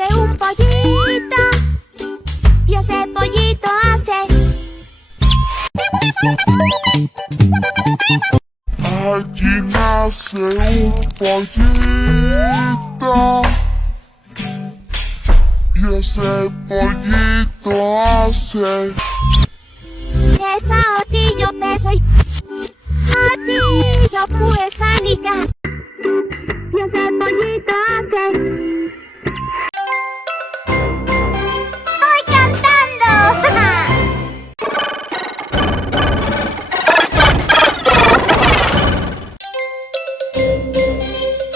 nace un pollito y ese pollito hace. Allí nace un pollito y ese pollito hace. Esa otillo pesa y otillo pues anilla y ese pollito hace. ¡Estoy cantando!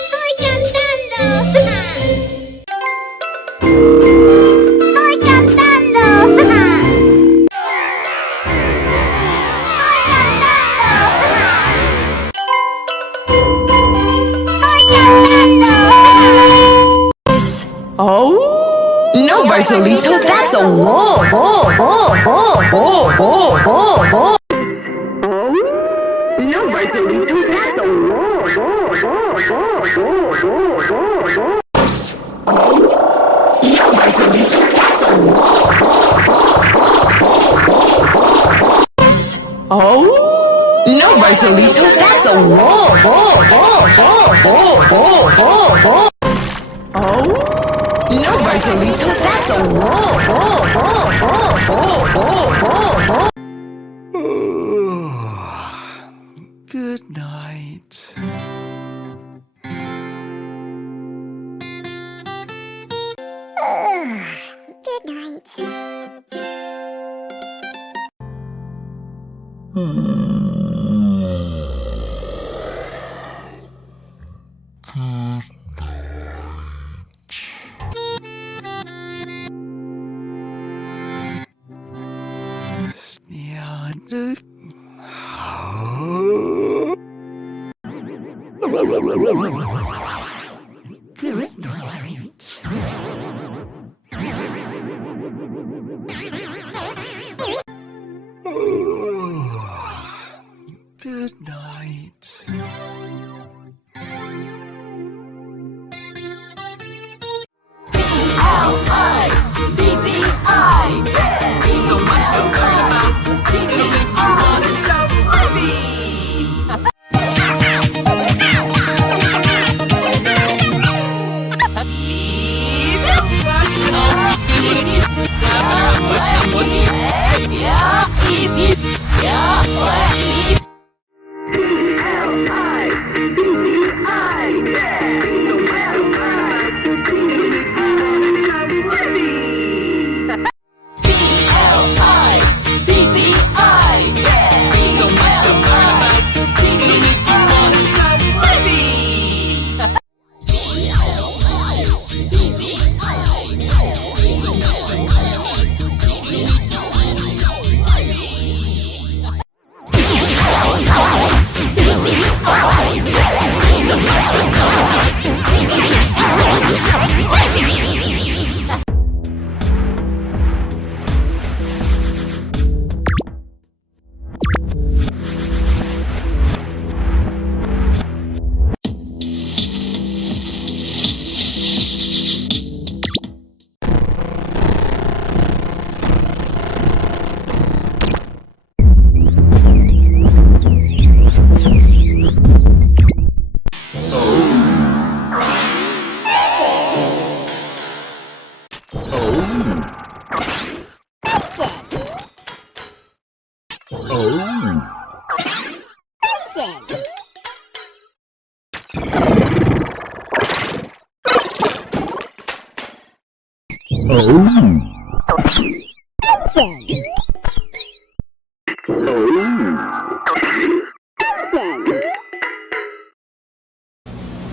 ¡Estoy cantando! ¡Estoy cantando! Oh, no, Bartolito, that's a wolf. No, Bartolito, that's a wolf. No, Bartolito, that's a wolf. Oh, no, Bartolito, that's a wolf. Oh, no, Bartolito, that's a wolf. Good night. Good night. Good night. Good night. L-I-B-B-I, yeah. So much to learn about. If you wanna show me.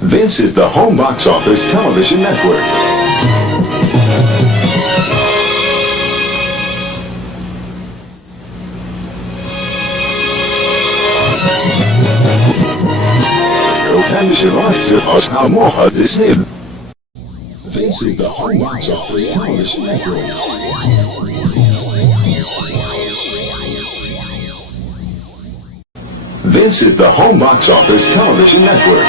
This is the Home Box Office Television Network. This is the Home Box Office Television Network. This is the Home Box Office Television Network.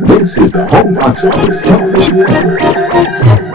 This is the home box office television.